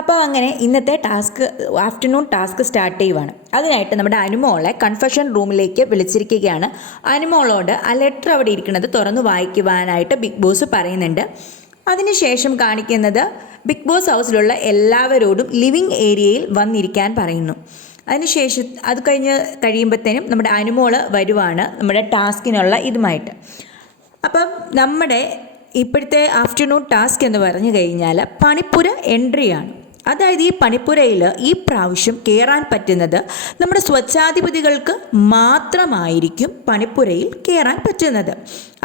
അപ്പോൾ അങ്ങനെ ഇന്നത്തെ ആഫ്റ്റർനൂൺ ടാസ്ക് സ്റ്റാർട്ട് ചെയ്യുവാണ്. അതിനായിട്ട് നമ്മുടെ അനുമോളെ കൺഫെഷൻ റൂമിലേക്ക് വിളിച്ചിരിക്കുകയാണ്. അനുമോളോട് ആ ലെറ്റർ അവിടെ ഇരിക്കുന്നത് തുറന്നു വായിക്കുവാനായിട്ട് ബിഗ് ബോസ് പറയുന്നുണ്ട്. അതിനുശേഷം കാണിക്കുന്നത് ബിഗ് ബോസ് ഹൗസിലുള്ള എല്ലാവരോടും ലിവിങ് ഏരിയയിൽ വന്നിരിക്കാൻ പറയുന്നു. അതിനുശേഷം അത് കഴിയുമ്പോഴത്തേനും നമ്മുടെ അനുമോള് വരുവാണ് നമ്മുടെ ടാസ്കിനുള്ള ഇതുമായിട്ട്. അപ്പം നമ്മുടെ ഇപ്പോഴത്തെ ആഫ്റ്റർനൂൺ ടാസ്ക് എന്ന് പറഞ്ഞു കഴിഞ്ഞാൽ പണിപ്പുര എൻട്രിയാണ്. അതായത് ഈ പണിപ്പുരയിൽ ഈ പ്രാവശ്യം കയറാൻ പറ്റുന്നത് നമ്മുടെ സ്വച്ഛാധിപതികൾക്ക് മാത്രമായിരിക്കും പണിപ്പുരയിൽ കയറാൻ പറ്റുന്നത്.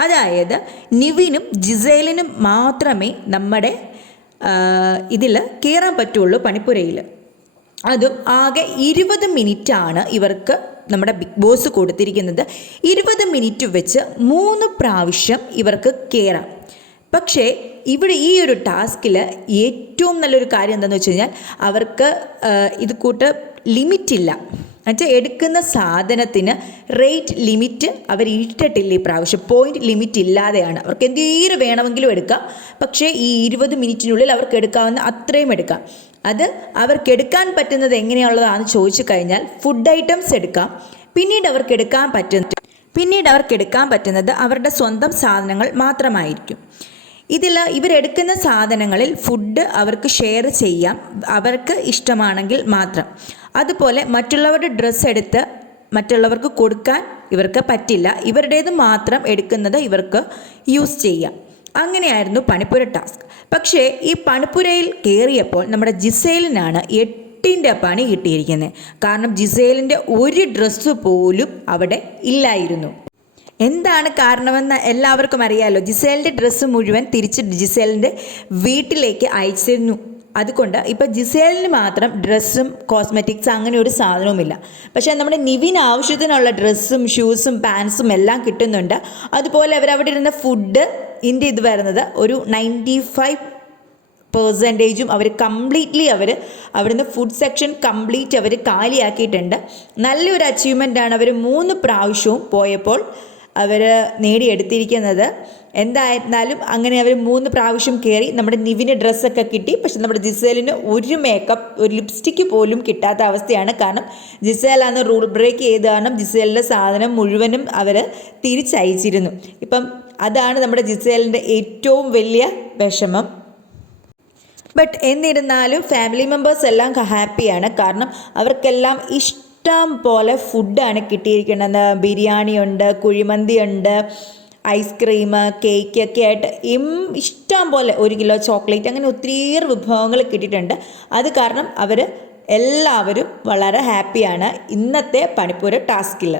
അതായത് നിവിനും ജിസേലിനും മാത്രമേ നമ്മുടെ ഇതിൽ കയറാൻ പറ്റുള്ളൂ പണിപ്പുരയിൽ. അതും ആകെ 20 മിനിറ്റാണ് ഇവർക്ക് നമ്മുടെ ബിഗ് ബോസ് കൊടുത്തിരിക്കുന്നത്. 20 മിനിറ്റ് വെച്ച് 3 പ്രാവശ്യം ഇവർക്ക് കയറാം. പക്ഷേ ഇവിടെ ഈ ഒരു ടാസ്കിൽ ഏറ്റവും നല്ലൊരു കാര്യം എന്താണെന്ന് വെച്ച് കഴിഞ്ഞാൽ അവർക്ക് ഇത് കൂട്ട് ലിമിറ്റില്ല. എന്നുവെച്ചാൽ എടുക്കുന്ന സാധനത്തിന് റേറ്റ് ലിമിറ്റ് അവർ ഇട്ടിട്ടില്ല. ഈ പ്രാവശ്യം പോയിന്റ് ലിമിറ്റ് ഇല്ലാതെയാണ്. അവർക്ക് എന്തേലും വേണമെങ്കിലും എടുക്കാം. പക്ഷേ ഈ 20 മിനിറ്റിനുള്ളിൽ അവർക്ക് എടുക്കാവുന്ന അത്രയും എടുക്കാം. അത് അവർക്ക് എടുക്കാൻ പറ്റുന്നത് എങ്ങനെയുള്ളതാണെന്ന് ചോദിച്ചു കഴിഞ്ഞാൽ ഫുഡ് ഐറ്റംസ് എടുക്കാം. പിന്നീട് അവർക്ക് എടുക്കാൻ പറ്റുന്നത് അവരുടെ സ്വന്തം സാധനങ്ങൾ മാത്രമായിരിക്കും. ഇവരെടുക്കുന്ന സാധനങ്ങളിൽ ഫുഡ് അവർക്ക് ഷെയർ ചെയ്യാം, അവർക്ക് ഇഷ്ടമാണെങ്കിൽ മാത്രം. അതുപോലെ മറ്റുള്ളവരുടെ ഡ്രസ്സ് എടുത്ത് മറ്റുള്ളവർക്ക് കൊടുക്കാൻ ഇവർക്ക് പറ്റില്ല. ഇവരുടേത് മാത്രം എടുക്കുന്നത് ഇവർക്ക് യൂസ് ചെയ്യാം. അങ്ങനെയായിരുന്നു പണിപ്പുര ടാസ്ക്. പക്ഷേ ഈ പണിപ്പുരയിൽ കയറിയപ്പോൾ നമ്മുടെ ജിസേലിനാണ് 8ൻ്റെ പണി കിട്ടിയിരിക്കുന്നത്. കാരണം ജിസേലിൻ്റെ ഒരു ഡ്രസ്സ് പോലും അവിടെ ഇല്ലായിരുന്നു. എന്താണ് കാരണമെന്ന് എല്ലാവർക്കും അറിയാമല്ലോ. ജിസേലിൻ്റെ ഡ്രസ്സ് മുഴുവൻ തിരിച്ച് ജിസേലിൻ്റെ വീട്ടിലേക്ക് അയച്ചിരുന്നു. അതുകൊണ്ട് ഇപ്പോൾ ജിസേലിന് മാത്രം ഡ്രസ്സും കോസ്മെറ്റിക്സ് അങ്ങനെ ഒരു സാധനവുമില്ല. പക്ഷേ നമ്മുടെ നിവിന് ആവശ്യത്തിനുള്ള ഡ്രസ്സും ഷൂസും പാൻസും എല്ലാം കിട്ടുന്നുണ്ട്. അതുപോലെ അവരവിടെ ഇരുന്ന ഫുഡ് ഇത് വരുന്നത് ഒരു 95% അവർ കംപ്ലീറ്റ്ലി അവിടുന്ന് ഫുഡ് സെക്ഷൻ കംപ്ലീറ്റ് അവർ കാലിയാക്കിയിട്ടുണ്ട്. നല്ലൊരു അച്ചീവ്മെൻ്റാണ് അവർ 3 പ്രാവശ്യവും പോയപ്പോൾ അവർ നേടിയെടുത്തിരിക്കുന്നത്. എന്തായിരുന്നാലും അങ്ങനെ അവർ 3 പ്രാവശ്യം കയറി. നമ്മുടെ നിവിന് ഡ്രസ്സൊക്കെ കിട്ടി. പക്ഷെ നമ്മുടെ ജിസേലിന് ഒരു മേക്കപ്പ്, ഒരു ലിപ്സ്റ്റിക്ക് പോലും കിട്ടാത്ത അവസ്ഥയാണ്. കാരണം ജിസേലാണ് റൂൾ ബ്രേക്ക് ചെയ്ത് കാരണം ജിസേലിൻ്റെ സാധനം മുഴുവനും അവർ തിരിച്ചയച്ചിരുന്നു. ഇപ്പം അതാണ് നമ്മുടെ ജിസേലിൻ്റെ ഏറ്റവും വലിയ വിഷമം. ബട്ട് എന്നിരുന്നാലും ഫാമിലി മെമ്പേഴ്സ് എല്ലാം ഹാപ്പിയാണ്. കാരണം അവർക്കെല്ലാം ഇഷ്ടം പോലെ ഫുഡാണ് കിട്ടിയിരിക്കുന്നത്. ബിരിയാണിയുണ്ട്, കുഴിമന്തിയുണ്ട്, ഐസ്ക്രീം, കേക്കൊക്കെ ആയിട്ട് ഇഷ്ടം പോലെ 1 കിലോ ചോക്ലേറ്റ്, അങ്ങനെ ഒത്തിരിയേറെ വിഭവങ്ങൾ കിട്ടിയിട്ടുണ്ട്. അത് കാരണം എല്ലാവരും വളരെ ഹാപ്പിയാണ് ഇന്നത്തെ പണിപ്പുര ടാസ്കിൽ.